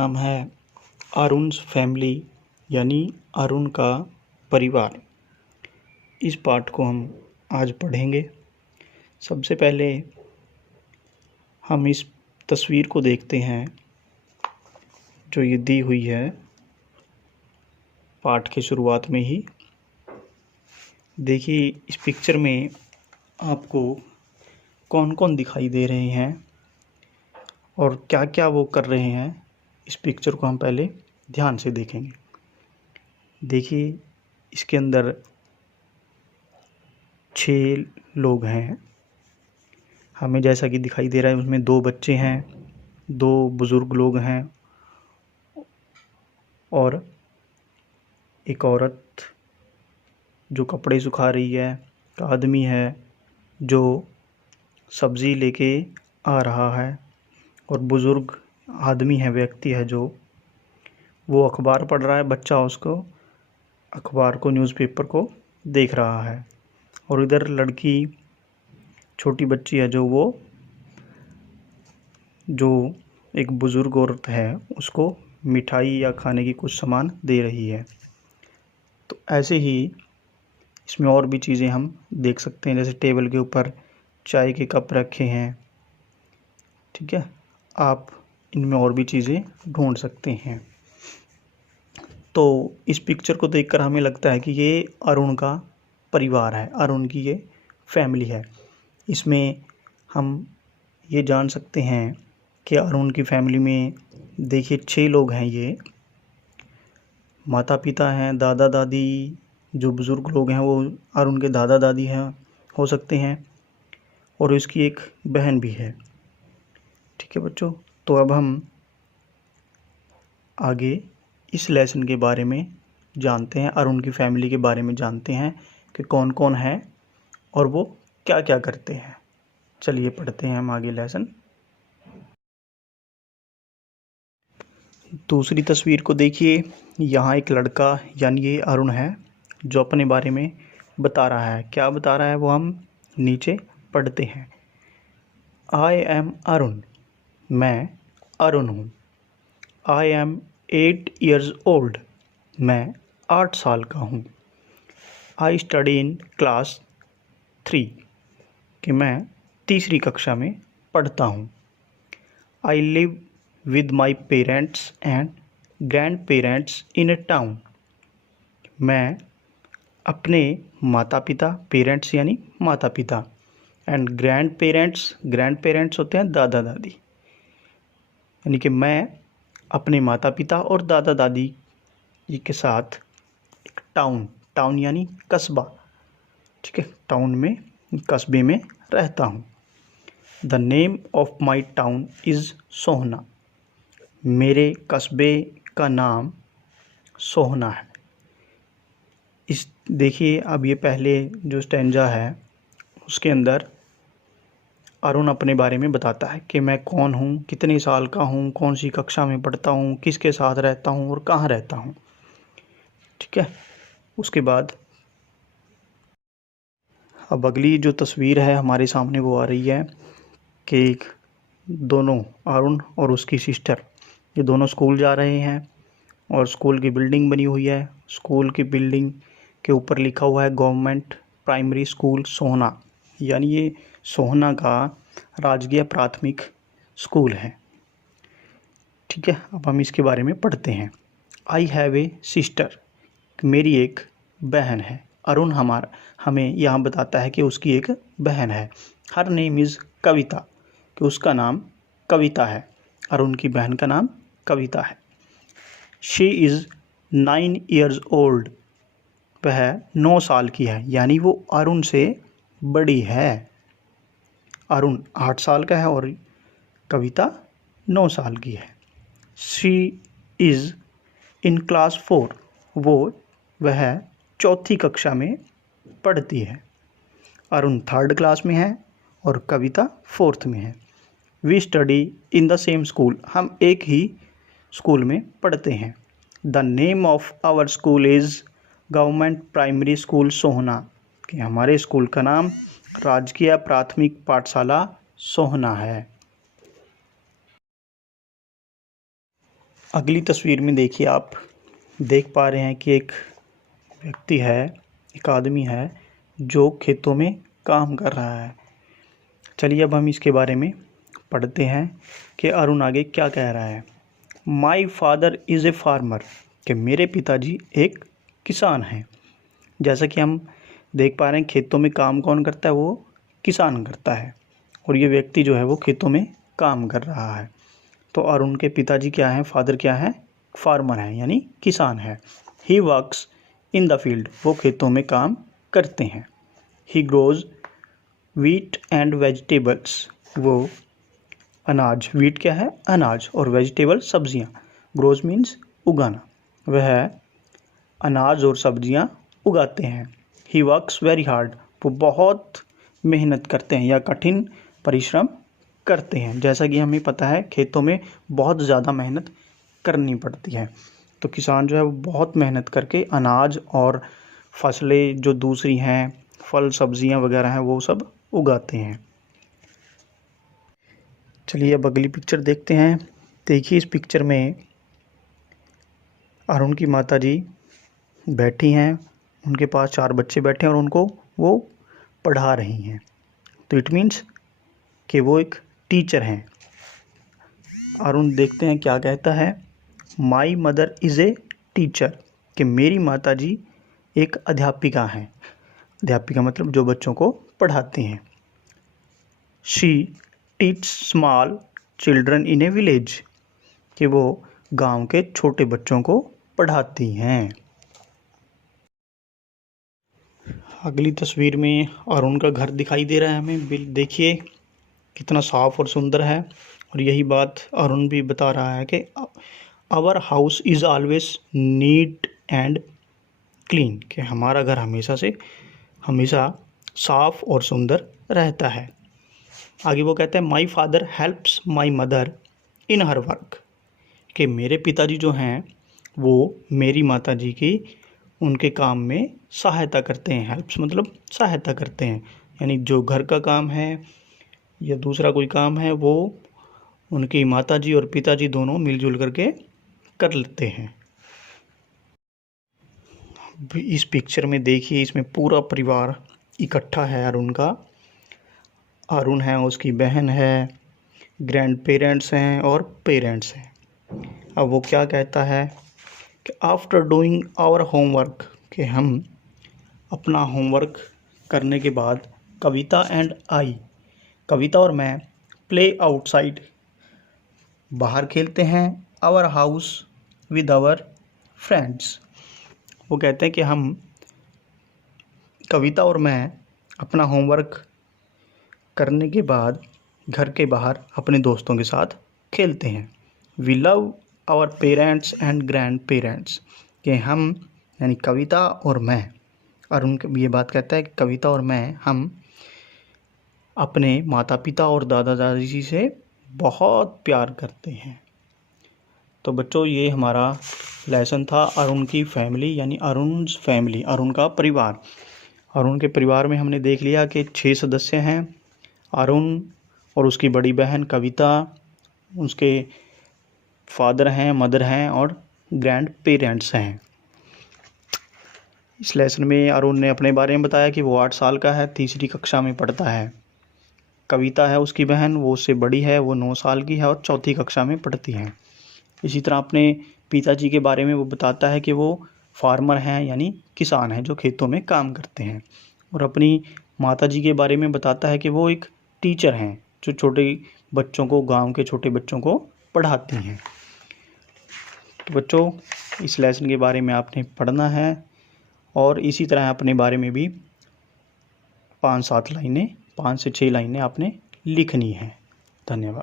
नाम है अरुण's फैमिली यानी अरुण का परिवार। इस पाठ को हम आज पढ़ेंगे। सबसे पहले हम इस तस्वीर को देखते हैं जो ये दी हुई है पाठ की शुरुआत में ही। देखिए इस पिक्चर में आपको कौन कौन दिखाई दे रहे हैं और क्या क्या वो कर रहे हैं, इस पिक्चर को हम पहले ध्यान से देखेंगे। देखिए इसके अंदर 6 लोग हैं। हमें जैसा कि दिखाई दे रहा है उसमें 2 बच्चे हैं, 2 बुज़ुर्ग लोग हैं और एक औरत जो कपड़े सुखा रही है, एक आदमी है जो सब्ज़ी लेके आ रहा है और बुज़ुर्ग आदमी है, व्यक्ति है जो वो अखबार पढ़ रहा है। बच्चा उसको अखबार को, न्यूज़पेपर को देख रहा है और इधर लड़की, छोटी बच्ची है जो एक बुज़ुर्ग औरत है उसको मिठाई या खाने की कुछ सामान दे रही है। तो ऐसे ही इसमें और भी चीज़ें हम देख सकते हैं, जैसे टेबल के ऊपर चाय के कप रखे हैं। ठीक है, आप इनमें और भी चीज़ें ढूंढ सकते हैं। तो इस पिक्चर को देखकर हमें लगता है कि ये अरुण का परिवार है, अरुण की ये फैमिली है। इसमें हम ये जान सकते हैं कि अरुण की फैमिली में देखिए 6 लोग हैं। ये माता पिता हैं, दादा दादी, जो बुज़ुर्ग लोग हैं वो अरुण के दादा दादी हैं हो सकते हैं, और इसकी एक बहन भी है। ठीक है बच्चों, तो अब हम आगे इस लेसन के बारे में जानते हैं, अरुण की फैमिली के बारे में जानते हैं कि कौन कौन है और वो क्या क्या करते हैं। चलिए पढ़ते हैं हम आगे लेसन। दूसरी तस्वीर को देखिए, यहाँ एक लड़का यानी ये अरुण है जो अपने बारे में बता रहा है। क्या बता रहा है वो हम नीचे पढ़ते हैं। आई एम अरुण, मैं अरुण हूँ। आई एम 8 years old, मैं 8 साल का हूँ। आई स्टडी इन क्लास 3, कि मैं तीसरी कक्षा में पढ़ता हूँ। I live with my parents and grand parents in A town, मैं अपने माता पिता, पेरेंट्स यानी माता पिता, एंड ग्रैंड पेरेंट्स होते हैं दादा दादी, यानी कि मैं अपने माता पिता और दादा दादी जी के साथ एक टाउन यानी कस्बा, ठीक है, टाउन में, कस्बे में रहता हूँ। The name of my town is Sohna, मेरे कस्बे का नाम सोहना है। इस देखिए अब ये पहले जो स्टैंजा है उसके अंदर अरुण अपने बारे में बताता है कि मैं कौन हूँ, कितने साल का हूँ, कौन सी कक्षा में पढ़ता हूँ, किसके साथ रहता हूँ और कहाँ रहता हूँ। ठीक है, उसके बाद अब अगली जो तस्वीर है हमारे सामने वो आ रही है कि दोनों अरुण और उसकी सिस्टर, ये दोनों स्कूल जा रहे हैं और स्कूल की बिल्डिंग बनी हुई है। स्कूल की बिल्डिंग के ऊपर लिखा हुआ है गवर्नमेंट प्राइमरी स्कूल सोहना, यानी ये सोहना का राजकीय प्राथमिक स्कूल है। ठीक है, अब हम इसके बारे में पढ़ते हैं। आई हैव ए सिस्टर, मेरी एक बहन है। अरुण हमें यहाँ बताता है कि उसकी एक बहन है। हर नेम इज़ कविता, कि उसका नाम कविता है। अरुण की बहन का नाम कविता है। शी इज़ 9 years old, वह 9 साल की है, यानी वो अरुण से बड़ी है। अरुण 8 साल का है और कविता 9 साल की है। शी इज़ इन क्लास 4, वह 4थी कक्षा में पढ़ती है। अरुण 3rd क्लास में है और कविता 4th में है। We study in the same school, हम एक ही स्कूल में पढ़ते हैं। The name of our school is government primary school Sohna, कि हमारे स्कूल का नाम राजकीय प्राथमिक पाठशाला सोहना है। अगली तस्वीर में देखिए, आप देख पा रहे हैं कि एक व्यक्ति है, एक आदमी है जो खेतों में काम कर रहा है। चलिए अब हम इसके बारे में पढ़ते हैं कि अरुण आगे क्या कह रहा है। My father is a farmer, कि मेरे पिताजी एक किसान हैं। जैसा कि हम देख पा रहे हैं, खेतों में काम कौन करता है? वो किसान करता है। और ये व्यक्ति जो है वो खेतों में काम कर रहा है। तो अरुण के पिताजी क्या हैं? फादर क्या है? फार्मर हैं, यानी किसान है। He works in the field, वो खेतों में काम करते हैं। ही ग्रोज व्हीट एंड वेजिटेबल्स, वो अनाज, व्हीट क्या है? अनाज, और वेजिटेबल सब्जियां। ग्रोज मीन्स उगाना, वह अनाज और सब्जियां उगाते हैं। ही वर्क्स वेरी हार्ड, वो बहुत मेहनत करते हैं या कठिन परिश्रम करते हैं। जैसा कि हमें पता है, खेतों में बहुत ज़्यादा मेहनत करनी पड़ती है। तो किसान जो है वो बहुत मेहनत करके अनाज और फसलें जो दूसरी हैं, फल सब्जियां वगैरह हैं, वो सब उगाते हैं। चलिए अब अगली पिक्चर देखते हैं। देखिए इस पिक्चर में अरुण की माताजी बैठी हैं, उनके पास 4 बच्चे बैठे हैं और उनको वो पढ़ा रही हैं। तो इट मीन्स कि वो एक टीचर हैं। अरुण देखते हैं क्या कहता है। My mother is a teacher, कि मेरी माताजी एक अध्यापिका हैं। अध्यापिका मतलब जो बच्चों को पढ़ाती हैं। She teach small children in A village, कि वो गांव के छोटे बच्चों को पढ़ाती हैं। अगली तस्वीर में अरुण का घर दिखाई दे रहा है हमें। देखिए कितना साफ और सुंदर है। और यही बात अरुण भी बता रहा है कि our house is always neat and clean, कि हमारा घर हमेशा साफ और सुंदर रहता है। आगे वो कहते हैं my father helps my mother in her work, कि मेरे पिताजी जो हैं वो मेरी माताजी की उनके काम में सहायता करते हैं। हेल्प्स मतलब सहायता करते हैं, यानी जो घर का काम है या दूसरा कोई काम है वो उनकी माताजी और पिताजी दोनों मिलजुल करके कर लेते हैं। इस पिक्चर में देखिए, इसमें पूरा परिवार इकट्ठा है अरुण का। अरुण है, उसकी बहन है, ग्रैंड पेरेंट्स हैं और पेरेंट्स हैं। अब वो क्या कहता है कि आफ्टर डूइंग आवर होमवर्क, कि हम अपना होमवर्क करने के बाद कविता एंड आई, कविता और मैं प्ले आउटसाइड, बाहर खेलते हैं, our house with our friends. वो कहते हैं कि हम, कविता और मैं, अपना होमवर्क करने के बाद घर के बाहर अपने दोस्तों के साथ खेलते हैं। We love our parents and grandparents, कि हम यानी कविता और मैं, और ये बात कहता है कि कविता और मैं, हम अपने माता पिता और दादा दादी जी से बहुत प्यार करते हैं। तो बच्चों ये हमारा लेसन था अरुण की फैमिली, यानी अरुण's फैमिली, अरुण का परिवार। अरुण के परिवार में हमने देख लिया कि 6 सदस्य हैं। अरुण और उसकी बड़ी बहन कविता, उसके फादर हैं, मदर हैं और ग्रैंड पेरेंट्स हैं। इस लेसन में अरुण ने अपने बारे में बताया कि वो 8 साल का है, 3री कक्षा में पढ़ता है। कविता है उसकी बहन, वो उससे बड़ी है, वो 9 साल की है और 4थी कक्षा में पढ़ती है। इसी तरह अपने पिताजी के बारे में वो बताता है कि वो फार्मर हैं, यानी किसान हैं जो खेतों में काम करते हैं। और अपनी माताजी के बारे में बताता है कि वो एक टीचर हैं जो छोटे बच्चों को, गांव के छोटे बच्चों को पढ़ाती हैं। तो बच्चों इस लेसन के बारे में आपने पढ़ना है और इसी तरह अपने बारे में भी 5 से 6 लाइनें आपने लिखनी है। धन्यवाद।